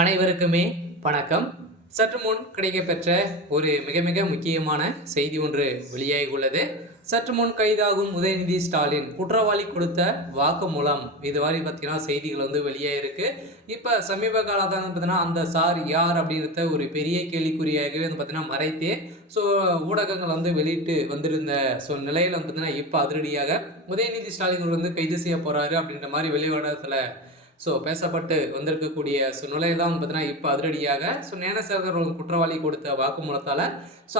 அனைவருக்குமே வணக்கம். சற்று முன் கிடைக்கப்பெற்ற ஒரு மிக மிக முக்கியமான செய்தி ஒன்று வெளியாகியுள்ளது. சற்று முன் கைதாகும் உதயநிதி ஸ்டாலின் குற்றவாளி கொடுத்த வாக்குமூலம் இது மாதிரி பார்த்தீங்கன்னா செய்திகள் வந்து வெளியாகிருக்கு. இப்போ சமீப காலத்தாக வந்து பார்த்தீங்கன்னா அந்த சார் யார் அப்படின்றத ஒரு பெரிய கேள்விக்குறியாகவே வந்து பார்த்தீங்கன்னா மறைத்தே ஊடகங்கள் வந்து வெளியிட்டு வந்திருந்த நிலையில் வந்து பார்த்தீங்கன்னா இப்போ அதிரடியாக உதயநிதி ஸ்டாலின் வந்து கைது செய்ய போகிறாரு அப்படின்ற மாதிரி வெளிவடத்தில் பேசப்பட்டு வந்திருக்கக்கூடிய நிலையில் தான் பார்த்தீங்கன்னா இப்போ அதிரடியாக ஞானசேகர் குற்றவாளி கொடுத்த வாக்குமூலத்தால்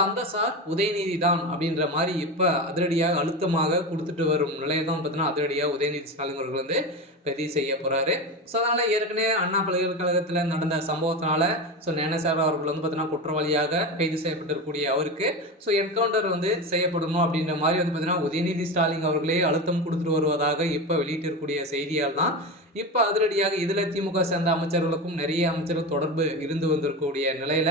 அந்த சார் உதயநிதி தான் அப்படின்ற மாதிரி இப்போ அதிரடியாக அழுத்தமாக கொடுத்துட்டு வரும் நிலையில் தான் பார்த்தீங்கன்னா அதிரடியாக உதயநிதி ஸ்டாலின் அவர்கள் வந்து கைது செய்ய போகிறாரு. அதனால் ஏற்கனவே அண்ணா பல்கலைக்கழகத்தில் நடந்த சம்பவத்தினால ஞானசேகர் அவர்கள் வந்து பார்த்தீங்கன்னா குற்றவாளியாக கைது செய்யப்பட்டிருக்கக்கூடிய அவருக்கு என்கவுண்டர் வந்து செய்யப்படணும் அப்படின்ற மாதிரி வந்து பார்த்தீங்கன்னா உதயநிதி ஸ்டாலின் அவர்களே அழுத்தம் கொடுத்துட்டு வருவதாக இப்போ வெளியிட்டிருக்கக்கூடிய செய்தியால் தான் இப்போ அதிரடியாக இதில் திமுக சேர்ந்த அமைச்சர்களுக்கும் நிறைய அமைச்சர்கள் தொடர்பு இருந்து வந்திருக்கக்கூடிய நிலையில்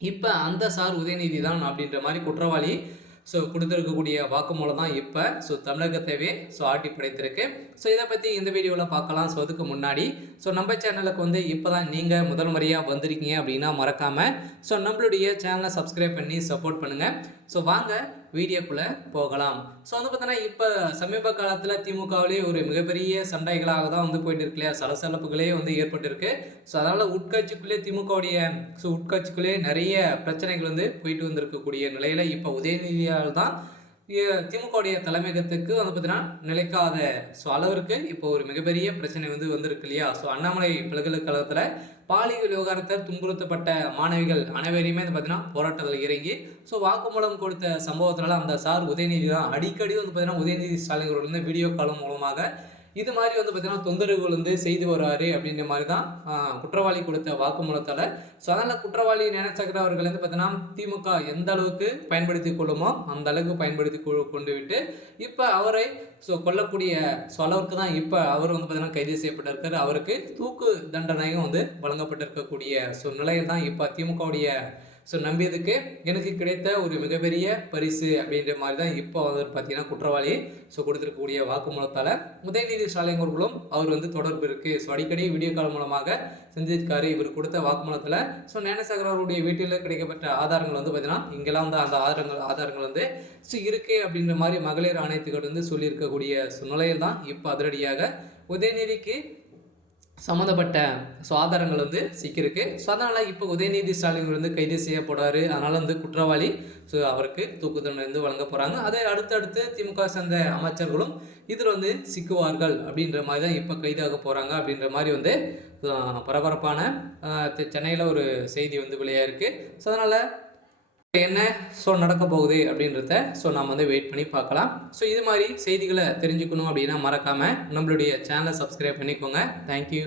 இப்போ அந்த சார் உதயநிதி தான் அப்படின்ற மாதிரி குற்றவாளி கொடுத்துருக்கக்கூடிய வாக்குமூலம் தான் இப்போ தமிழகத்தையே ஆட்டி படைத்திருக்கு. இதை பற்றி இந்த வீடியோவில் பார்க்கலாம். அதுக்கு முன்னாடி நம்ம சேனலுக்கு வந்து இப்போ தான் நீங்கள் முதல் முறையாக வந்திருக்கீங்க அப்படின்னா மறக்காமல் நம்மளுடைய சேனலை சப்ஸ்கிரைப் பண்ணி சப்போர்ட் பண்ணுங்கள். வாங்க வீடியோக்குள்ளே போகலாம். வந்து பார்த்தீங்கன்னா இப்போ சமீப காலத்தில் திமுகவிலே ஒரு மிகப்பெரிய சண்டைகளாக தான் வந்து போயிட்டு இருக்கு இல்லையா, சலசலப்புகளே வந்து ஏற்பட்டிருக்கு. அதனால் உட்கட்சிக்குள்ளே திமுகவுடைய உட்கட்சிக்குள்ளே நிறைய பிரச்சனைகள் வந்து போயிட்டு வந்திருக்கக்கூடிய நிலையில் இப்போ உதயநிதியால் தான் திமுகவுடைய தலைமையகத்துக்கு வந்து பார்த்தீங்கன்னா நிலைக்காத அளவிற்கு இப்போ ஒரு மிகப்பெரிய பிரச்சனை வந்து வந்திருக்கு இல்லையா. அண்ணாமலை பல்கலைக்கழகத்தில் பாலியல் விவகாரத்தை துன்புறுத்தப்பட்ட மாணவிகள் அனைவரையுமே வந்து பார்த்தீங்கன்னா போராட்டத்தில் இறங்கி வாக்குமூலம் கொடுத்த சம்பவத்தினால அந்த சார் உதயநிதி தான் அடிக்கடி வந்து பார்த்தீங்கன்னா உதயநிதி ஸ்டாலின் அவர்கள் வந்து வீடியோ கால் மூலமாக இது மாதிரி வந்து பார்த்தீங்கன்னா தொந்தரவுகள் வந்து செய்து வருவார் அப்படின்ற மாதிரி தான் குற்றவாளி கொடுத்த வாக்குமூலத்தால். அதனால் குற்றவாளி ஞானசேகர் அவர்கள் வந்து பார்த்தீங்கன்னா திமுக எந்த அளவுக்கு பயன்படுத்தி கொள்ளுமோ அந்த அளவுக்கு பயன்படுத்தி கொண்டு விட்டு இப்போ அவரை கொல்லக்கூடிய அளவுக்கு தான் இப்போ அவர் வந்து பார்த்தீங்கன்னா கைது செய்யப்பட்டிருக்காரு. அவருக்கு தூக்கு தண்டனையும் வந்து வழங்கப்பட்டிருக்கக்கூடிய நிலையில் தான் இப்போ திமுகவுடைய நம்பியதுக்கு எனக்கு கிடைத்த ஒரு மிகப்பெரிய பரிசு அப்படின்ற மாதிரி தான் இப்போ வந்து பார்த்தீங்கன்னா குற்றவாளி கொடுத்துருக்கக்கூடிய வாக்குமூலத்தால் உதயநிதி ஸ்டாலின் அவர்களும் அவர் வந்து தொடர்பு இருக்குது. அடிக்கடி வீடியோ கால் மூலமாக செஞ்சிருக்காரு. இவர் கொடுத்த வாக்குமூலத்தில் ஞானசேகர் அவருடைய வீட்டில் கிடைக்கப்பட்ட ஆதாரங்கள் வந்து பார்த்தீங்கன்னா இங்கெல்லாம் வந்து அந்த ஆதாரங்கள் வந்து இருக்குது அப்படின்ற மாதிரி மகளிர் ஆணையத்துக்கு வந்து சொல்லியிருக்கக்கூடிய நிலையில் தான் இப்போ அதிரடியாக உதயநிதிக்கு சம்மந்தப்பட்ட ஆதாரங்கள் வந்து சிக்கிருக்கு. அதனால் இப்போ உதயநிதி ஸ்டாலின் வந்து கைது செய்யப்படாரு. அதனால் வந்து குற்றவாளி அவருக்கு தூக்கு தண்டனை வந்து வழங்க போகிறாங்க. அதை அடுத்தடுத்து திமுக சேர்ந்த அமைச்சர்களும் இதில் வந்து சிக்குவார்கள் அப்படின்ற மாதிரி தான் இப்போ கைதாக போகிறாங்க அப்படின்ற மாதிரி வந்து பரபரப்பான சென்னையில் ஒரு செய்தி வந்து வெளியாயிருக்கு. அதனால் என்ன நடக்க போகுது அப்படின்றத நாம் வந்து வெயிட் பண்ணி பார்க்கலாம். இது மாதிரி செய்திகளை தெரிஞ்சுக்கணும் அப்படின்னா மறக்காமல் நம்மளுடைய சேனலை சப்ஸ்கிரைப் பண்ணிக்கோங்க. தேங்க்யூ.